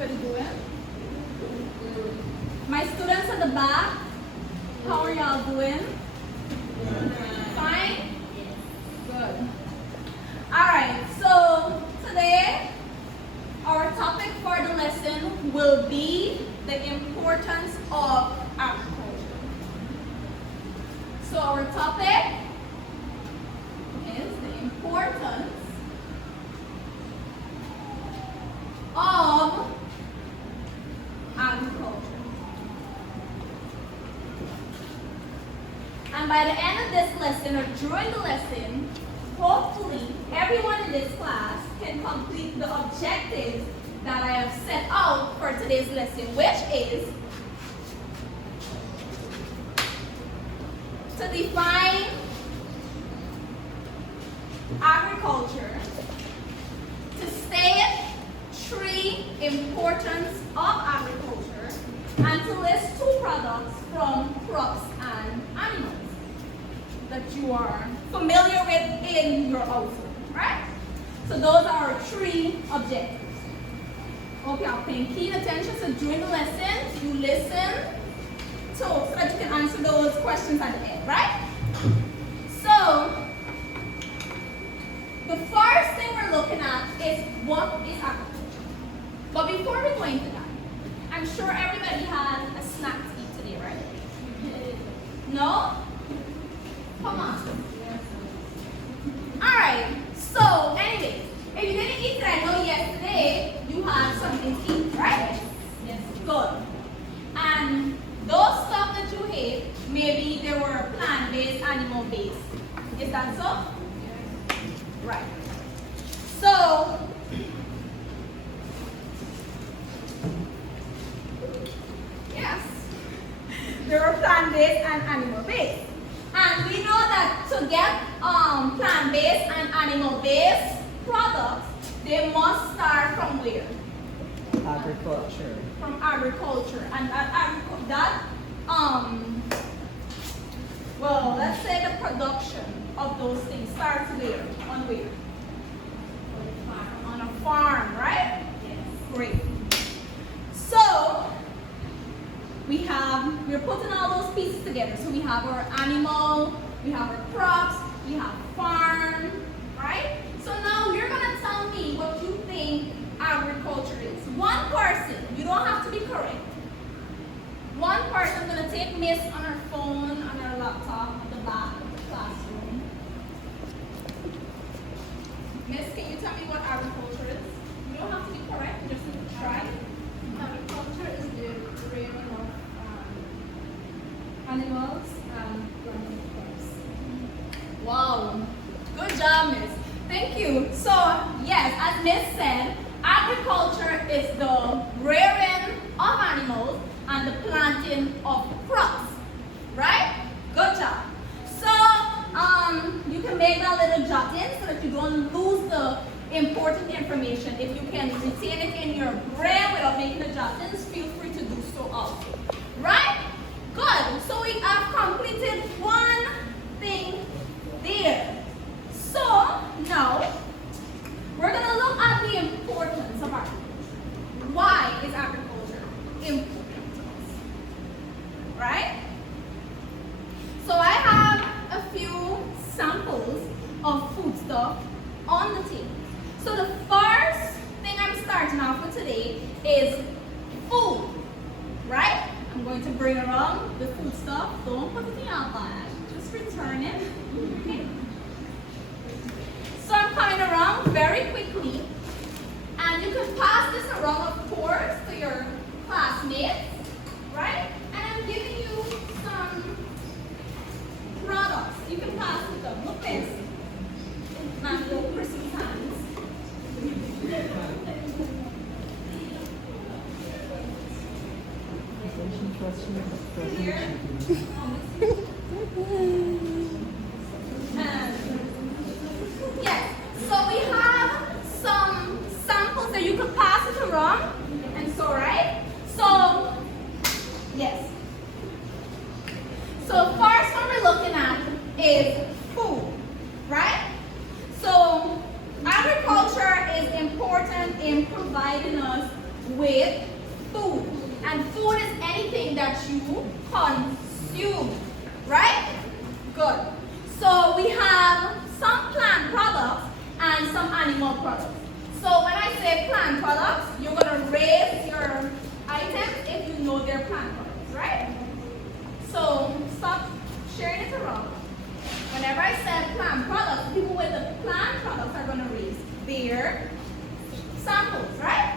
everybody doing? My students at the back, how are y'all doing? Fine? Good. Alright, so today our topic for the lesson will be the importance of agriculture. So our topic is the importance of agriculture. And by the end of this lesson, or during the lesson, hopefully everyone in this class can complete the objectives that I have set out for today's lesson, which is to define agriculture, to state three importance of agriculture, and to list two products from crops and animals that you are familiar with in your household, right? So those are our three objectives. Okay, I'm paying keen attention, so during the lesson, you listen so that you can answer those questions at the end, right? So, the first thing we're looking at is what is agriculture. But before we go into that, I'm sure everybody had a snack to eat today, right? No? Come on. Alright, so anyway, if you didn't eat it, I know yesterday you had something to eat, right? Yes. Good. And those stuff that you ate, maybe they were plant-based, animal-based. Is that so? Yes. Right. So, yes, they were plant-based and animal-based. And we know that to get plant-based and animal-based products, they must start from where? Agriculture. From agriculture. And well, let's say the production of those things starts where? On where? On a farm, right? Yes. Great. So, we're putting all those pieces together. So we have our animal, we have our crops, we have farm, right? So now you're gonna tell me what you think agriculture is. One person, you don't have to be correct. One person, I'm gonna take Miss on her phone, on her laptop, at the back of the classroom. Miss, can you tell me what agriculture is? You don't have to be correct, you just need to try. Agriculture is the rearing of animals and planting crops. Wow, good job, Miss. Thank you. So, yes, as Miss said, agriculture is the rearing of animals and the planting of crops, right? Good job. So, you can make that little jot in so that you don't lose the important information. If you can retain it in your brain without making the jot ins, feel free to do so also. Right? Good. So we have completed one thing there. So now we're going to look at the importance of agriculture. Why is agriculture important to us? Right? So I have a few samples of foodstuff on the table. So the first thing I'm starting off with today is food, right? I'm going to bring around the food stuff. Don't put it in your bag, just return it. Okay? So I'm coming around very quickly, and you can pass this around, of course, to your classmates, right? And I'm giving you some products. You can pass it them. Look this. Mango Christmas hands. Here. Yes, so we have some samples that you can pass it around, and so, right? So, yes. So first one we're looking at is food, right? So agriculture is important in providing us with with food. And food is anything that you consume, right? Good. So we have some plant products and some animal products. So when I say plant products, you're going to raise your items if you know they're plant products, right? So stop sharing it around. Whenever I say plant products, people with the plant products are going to raise their samples, right?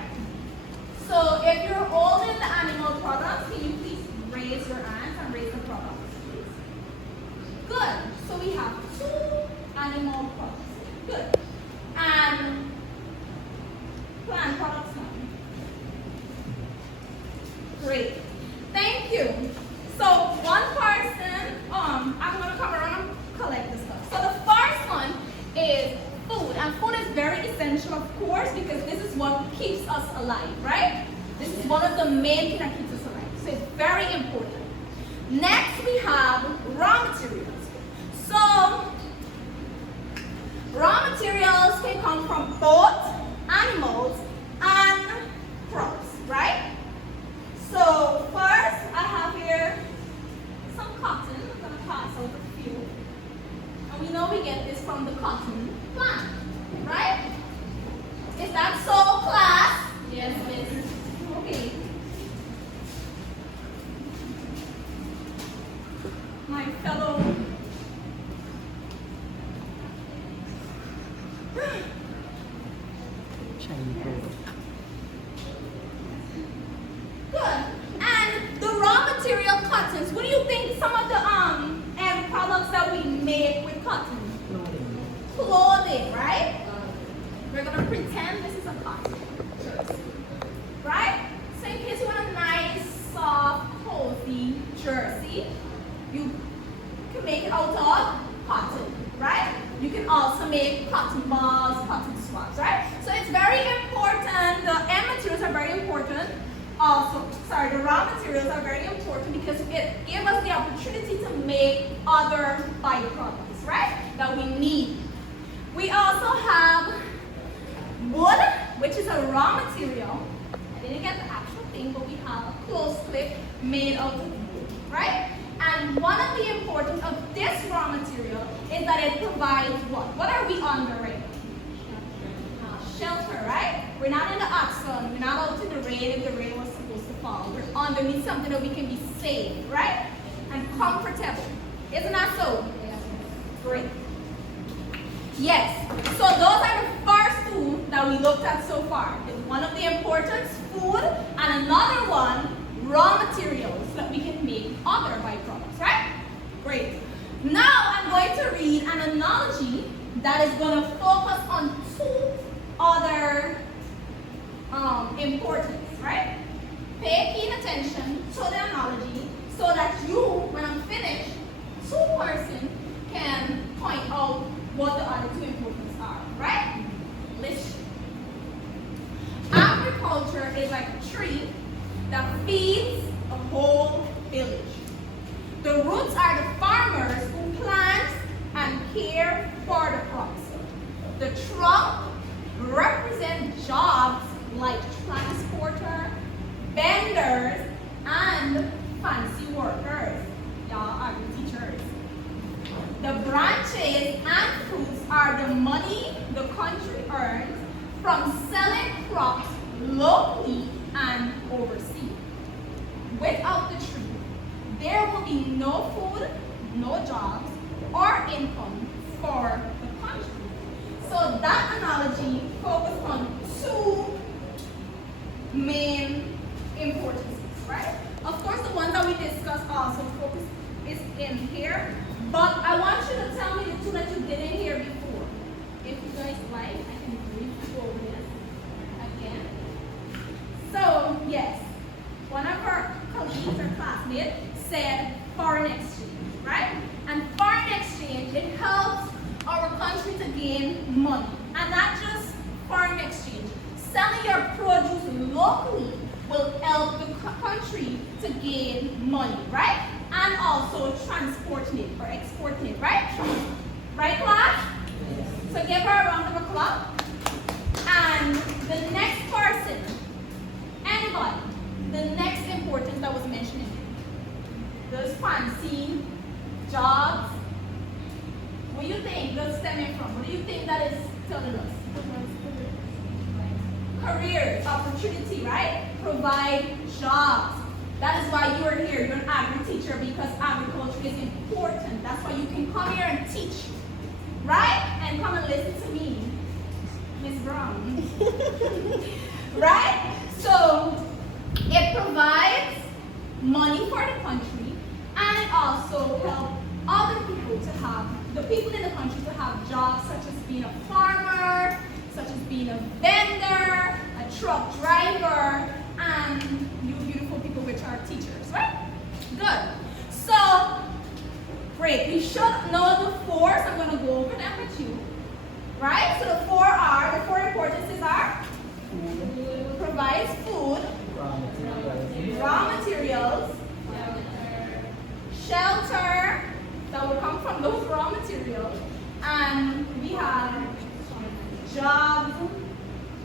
So if you're holding the animal products, can you please raise your hands and raise the products, please? Good. So we have 2 animal products. Good. And plant products now. Great. Thank you. So one person, I'm going to come around and collect the stuff. So the first one is food. And food is very essential, of course, because this is what keeps us alive, right? This is one of the main things that keeps us alive. So it's very important. Next, we have raw materials. So raw materials can come from both animals and crops, right? So first, I have here some cotton. I'm going to pass out a few. And we know we get this from the cotton plant, right? Is that so, class? Yes, miss. Okay. My fellow Chinese. good. And the raw material cottons, what do you think some of the end products that we make with cotton? Clothing, right? We're gonna pretend this is a cotton jersey, right? So in case you want a nice, soft, cozy jersey, you can make it out of cotton, right? You can also make cotton balls, cotton swabs, right? So it's very important. The end materials are very important. Also, the raw materials are very important because it gives us the opportunity to make other byproducts, right? That we need. We also have wood, which is a raw material. I didn't get the actual thing, but we have a close clip made out of wood, right? And one of the importance of this raw material is that it provides what? What are we under right now? Shelter, right? We're not in the hot sun. We're not out in the rain if the rain was supposed to fall. We're underneath something that we can be safe, right? And comfortable. Isn't that so? Great. Yes. So those are the first 2 that we looked at so far. One of the importance, food, and another one, raw materials that we can make other byproducts, right? Great. Now I'm going to read an analogy that is going to focus on 2 other importance, right? Pay keen attention to the analogy so that you, when I'm finished, 2 person can point out what the other 2 importance are, right? Listen. Agriculture is like a tree that feeds a whole village. The roots are the farmers who plant and care for the crops. The trunk represent jobs like transporter, vendors, and fancy workers. Y'all are the teachers. The branches and fruits are the money the country earns from selling crops locally and overseas. Without the tree, there will be no food, no jobs, or income for the country. So that analogy focused on 2 main importances, right? Of course, the one that we discussed also focus is in here, but I want you to tell me the 2 that you didn't hear before. If you guys like, I can briefly go over this again. So, yes, one of our colleagues or classmates said foreign exchange, right? And foreign exchange, it helps our country to gain money. And not just foreign exchange. Selling your produce locally will help the country to gain money, right? And also transporting it or exporting it, right? Right, class? So give her a round of applause. And the next person, anyone careers, opportunity, right? Provide jobs. That is why you are here. You're an agri teacher because agriculture is important. That's why you can come here and teach, right? And come and listen to me, Miss Brown. Right? So it provides money for the country, and it also helps other people to have, the people in the country to have jobs such as being a farmer, such as being a vendor, a truck driver, and you beautiful people which are teachers, right? Good. So, great. We should know the four, so I'm going to go over them with you. Right? So the four importances are provides food, raw materials, shelter that will come from those raw materials, and we have jobs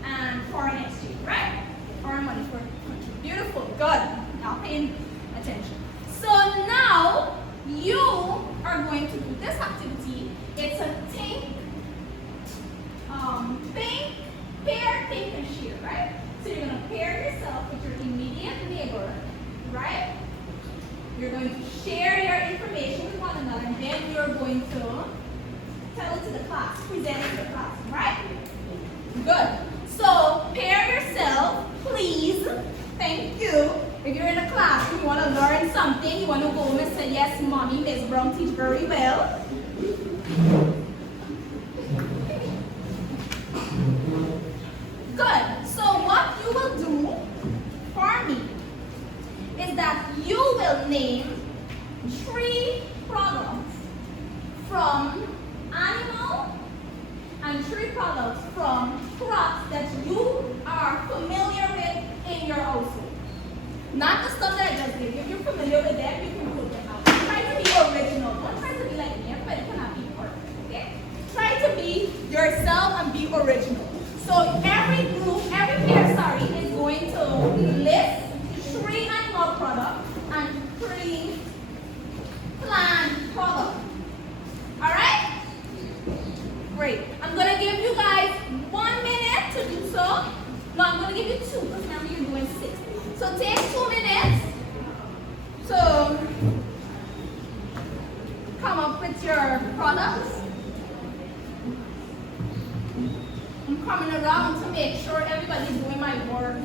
and foreign exchange, right? Foreign money for country. Beautiful, good. Now paying attention. So now you are going to do this activity. It's a think, pair, think, and share, right? So you're going to pair yourself with your immediate neighbor, right? You're going to share your information with one another, and then you're going to tell it to the class, present it to the class, right? Good. So pair yourself, please. Thank you. If you're in a class, you want to learn something, you want to go home and say, yes, mommy, Miss Brown teach very well. Good. So what you will do for me is that you will name 3 products from animal and 3 products from crops that you are familiar with in your household. Not the stuff that I just gave you. If you're familiar with them, you can put them out. Try to be original. Don't try to be like me. Everybody cannot be perfect, okay? Try to be yourself and be original. So every group, every pair, is going to list 3 animal products and 3 plant products. Alright? Great. I'm going to give you guys 1 minute to do so. No, I'm going to give you 2 because remember you're doing 6. So take 2 minutes to come up with your products. I'm coming around to make sure everybody's doing my work.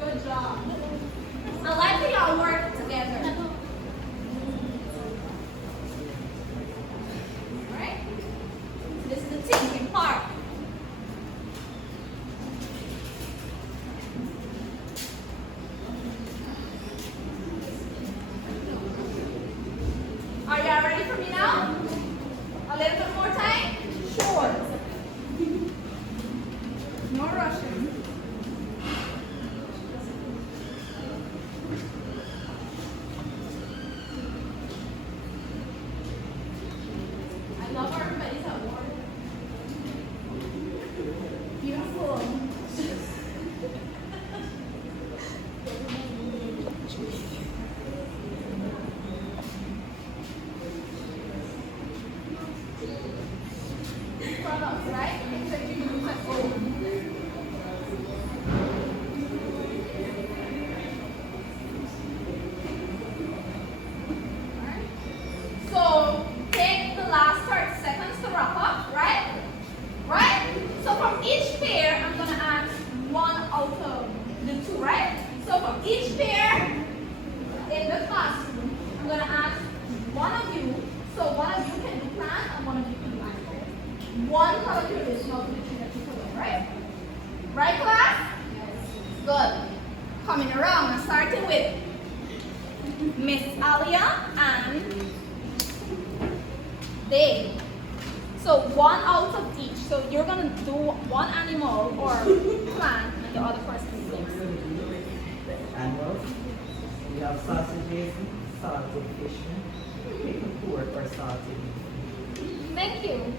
Good job. I like how y'all work together. Alright? This is the thinking part. Are y'all ready for me now? A little bit more time? Sure. No rushing. I love how everybody's at work. Beautiful. Products, right? Things that you use at home. Alright. So take the last 30 seconds to wrap up, right? Right? So from each pair, I'm gonna ask 1 out of the 2, right? So from each pair in the classroom, I'm gonna ask 1 of you. So 1 of you can do plant and 1 of you can do animal. 1 product your list, not the 3 that you put in, right? Right, class? Good. Coming around and starting with Miss Alia and Dave. So 1 out of each. So you're gonna do 1 animal or plant and the other person six. Animals. We have sausages, salted fish, pickled pork or salted. Thank you.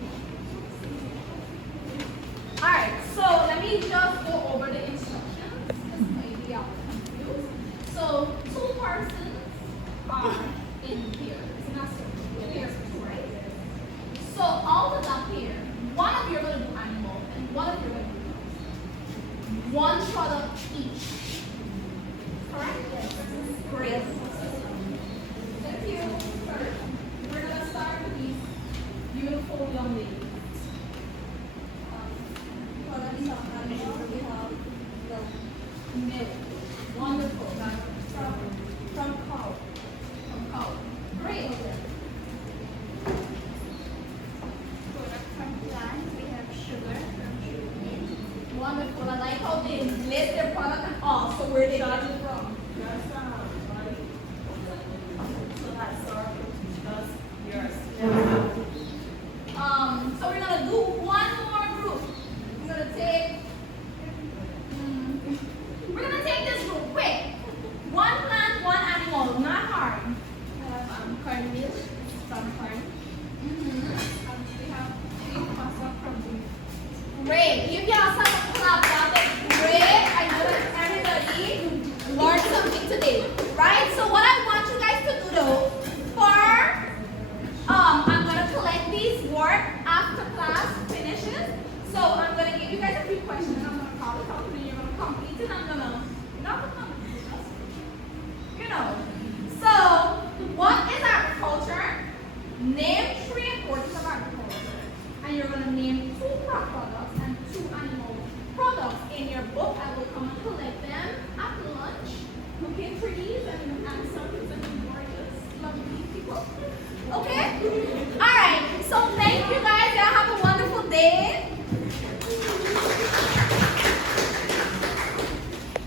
one product each. Correct? Yes. Great. Thank you. We're gonna start with these beautiful young ladies. Milk. Wonderful. From cow. From cow. Great. Product from plants, we have sugar from sugarcane. Wonderful. I like how they list their product and all. So where they got it from. So we're gonna do one more group. We're gonna take this group quick. One plant, one animal, not hard. We have cornmeal from corn. We have wheat pasta from wheat. Great. Give yourself a clap. That is great. I know that everybody learned something today, right? So what I want you guys to do though, I'm gonna collect these work after class finishes. So I'm gonna give you guys a few questions and I'm gonna call it out to you. You're gonna complete it. I'm gonna not complete it, you know. So what is agriculture? Name three importance of agriculture. And you're gonna name two crop products and two animal products in your book. I will come and collect them at lunch. Looking for these and answer some gorgeous, lovely people. Okay?